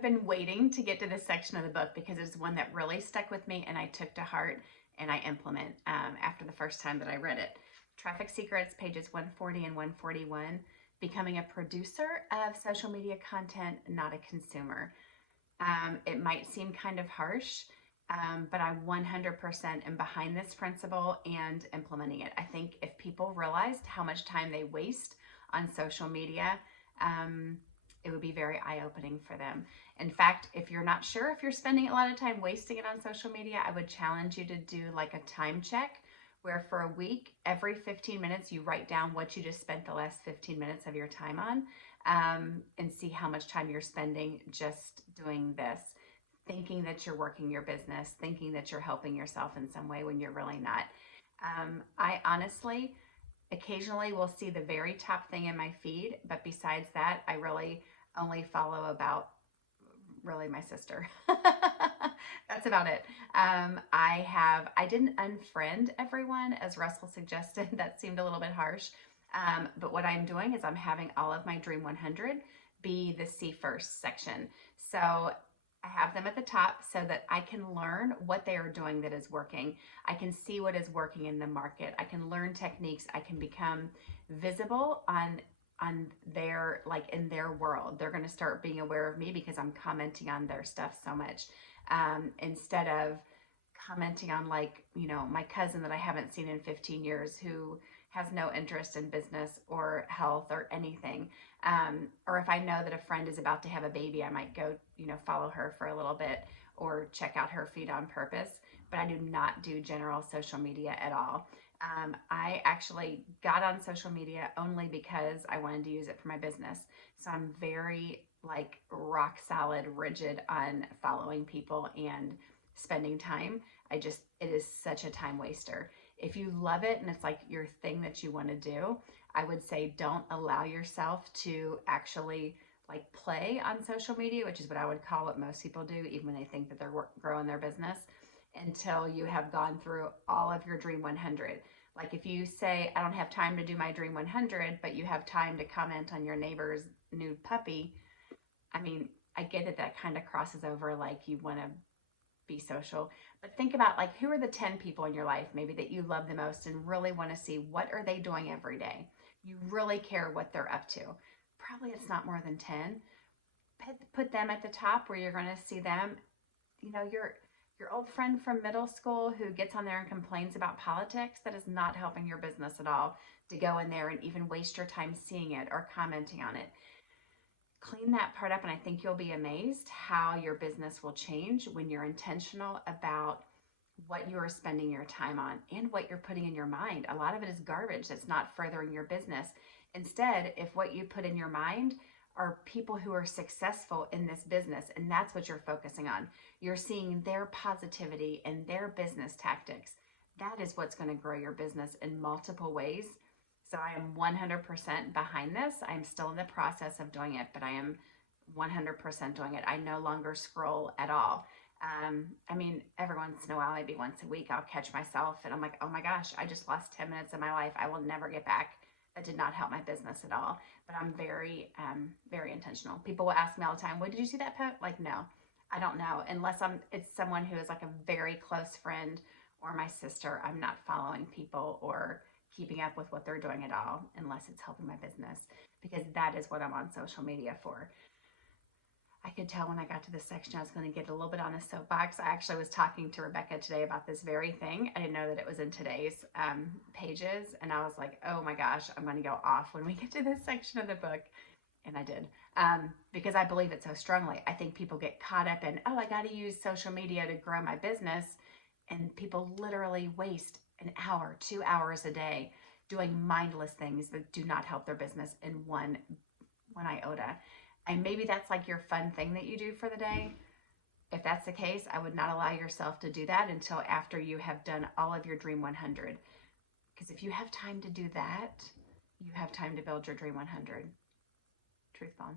I've been waiting to get to this section of the book because it's one that really stuck with me and I took to heart and I implement after the first time that I read it. Traffic Secrets, pages 140 and 141. Becoming a producer of social media content, not a consumer. It might seem kind of harsh, but I 100% am behind this principle and implementing it. I think if people realized how much time they waste on social media, it would be very eye-opening for them. In fact, if you're not sure if you're spending a lot of time wasting it on social media, I would challenge you to do like a time check where for a week, every 15 minutes, you write down what you just spent the last 15 minutes of your time on, and see how much time you're spending just doing this, thinking that you're working your business, thinking that you're helping yourself in some way when you're really not. I honestly occasionally will see the very top thing in my feed, but besides that, I really only follow about really my sister. That's about it. I didn't unfriend everyone as Russell suggested. That seemed a little bit harsh. But what I'm doing is I'm having all of my Dream 100 be the See First section. So I have them at the top so that I can learn what they are doing that is working. I can see what is working in the market. I can learn techniques. I can become visible on their, like in their world. They're going to start being aware of me because I'm commenting on their stuff so much, instead of commenting on, like, you know, my cousin that I haven't seen in 15 years who has no interest in business or health or anything. Or if I know that a friend is about to have a baby, I might go, you know, follow her for a little bit or check out her feed on purpose. But I do not do general social media at all. I actually got on social media only because I wanted to use it for my business. So I'm very like rock solid, rigid on following people and spending time. It is such a time waster. If you love it and it's like your thing that you want to do, I would say don't allow yourself to actually like play on social media, which is what I would call what most people do, even when they think that they're growing their business, until you have gone through all of your Dream 100. Like if you say, I don't have time to do my Dream 100, but you have time to comment on your neighbor's new puppy, I mean, I get that that kind of crosses over like you want to be social, but think about like who are the 10 people in your life maybe that you love the most and really want to see what are they doing every day. You really care what they're up to. Probably it's not more than 10. Put them at the top where you're going to see them. You know, your old friend from middle school who gets on there and complains about politics, that is not helping your business at all to go in there and even waste your time seeing it or commenting on it. Clean that part up, and I think you'll be amazed how your business will change when you're intentional about what you are spending your time on and what you're putting in your mind. A lot of it is garbage that's not furthering your business. Instead, if what you put in your mind are people who are successful in this business, and that's what you're focusing on, you're seeing their positivity and their business tactics, that is what's going to grow your business in multiple ways. So I am 100% behind this. I'm still in the process of doing it, but I am 100% doing it. I no longer scroll at all. I mean, every once in a while, maybe once a week, I'll catch myself and I'm like, oh my gosh, I just lost 10 minutes of my life. I will never get back. That did not help my business at all. But I'm very, very intentional. People will ask me all the time, well, did you see that post? Like, no, I don't know. Unless it's someone who is like a very close friend or my sister, I'm not following people or keeping up with what they're doing at all unless it's helping my business, because that is what I'm on social media for. I could tell when I got to this section I was going to get a little bit on a soapbox. I actually was talking to Rebecca today about this very thing. I didn't know that it was in today's pages, and I was like, oh my gosh, I'm going to go off when we get to this section of the book. And I did, because I believe it so strongly. I think people get caught up in, oh, I got to use social media to grow my business, and people literally waste an hour, 2 hours a day doing mindless things that do not help their business in one iota. And maybe that's like your fun thing that you do for the day. If that's the case, I would not allow yourself to do that until after you have done all of your Dream 100. Because if you have time to do that, you have time to build your Dream 100. Truth bomb.